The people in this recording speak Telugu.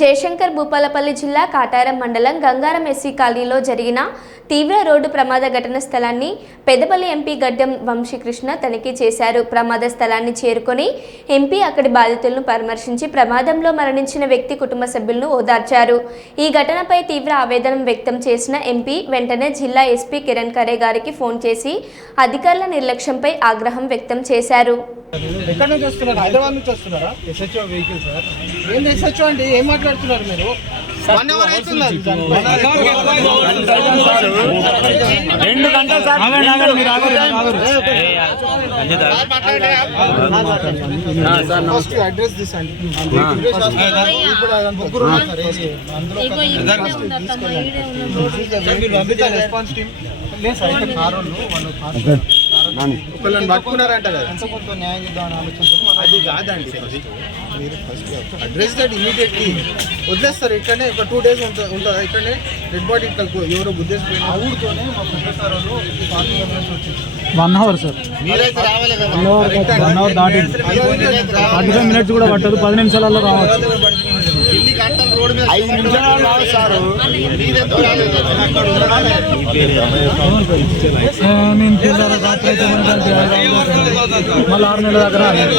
జయశంకర్ భూపాలపల్లి జిల్లా కాటారం మండలం గంగారం ఎస్సీ కాలనీలో జరిగిన తీవ్ర రోడ్డు ప్రమాద ఘటన స్థలాన్ని పెద్దపల్లి ఎంపీ గడ్డం వంశీకృష్ణ తనిఖీ చేశారు. ప్రమాద స్థలాన్ని చేరుకొని ఎంపీ అక్కడి బాధితులను పరామర్శించి ప్రమాదంలో మరణించిన వ్యక్తి కుటుంబ సభ్యులను ఓదార్చారు. ఈ ఘటనపై తీవ్ర ఆవేదనం వ్యక్తం చేసిన ఎంపీ వెంటనే జిల్లా ఎస్పీ కిరణ్ ఖరే గారికి ఫోన్ చేసి అధికారుల నిర్లక్ష్యంపై ఆగ్రహం వ్యక్తం చేశారు. ఎక్కడి నుంచి వస్తున్నారు హైదరాబాద్ నుంచి వస్తున్నారా ఎస్హెచ్ఓ వెహికల్ సార్ ఏం ఎస్హెచ్ఓ అండి ఏం మాట్లాడుతున్నారు మీరు. రెండు గంటలు సార్ ఫస్ట్ అడ్రస్ తీసండి ముగ్గురు రెస్పాన్స్ టీమ్ లేదు సార్ కారు వాళ్ళు ఒకళ్ళని పట్టుకున్నారంట కదా. కొంత న్యాయం చేద్దామని ఆలోచించారు అది కాదండి. first. మీరు ఫస్ట్ అడ్రస్ దట్ ఇమీడియట్లీ వదిలేస్తారు ఇక్కడనే ఒక టూ డేస్ ఉంటుంది ఇక్కడనే డెడ్ బాడీ ఇక్కడ ఎవరో ఊరితోనే మా ప్రొఫెసర్ వాళ్ళు one hour sir one hour దాటింది. ఫార్టీ ఫైవ్ మినిట్స్ కూడా పట్టదు. పది నిమిషాలలో రావచ్చు. ఐదు నిమిషాలు రావు సార్. నేను తెల్లారి రాత్రి అయితే మళ్ళీ ఆరు నెలల రాలేదు.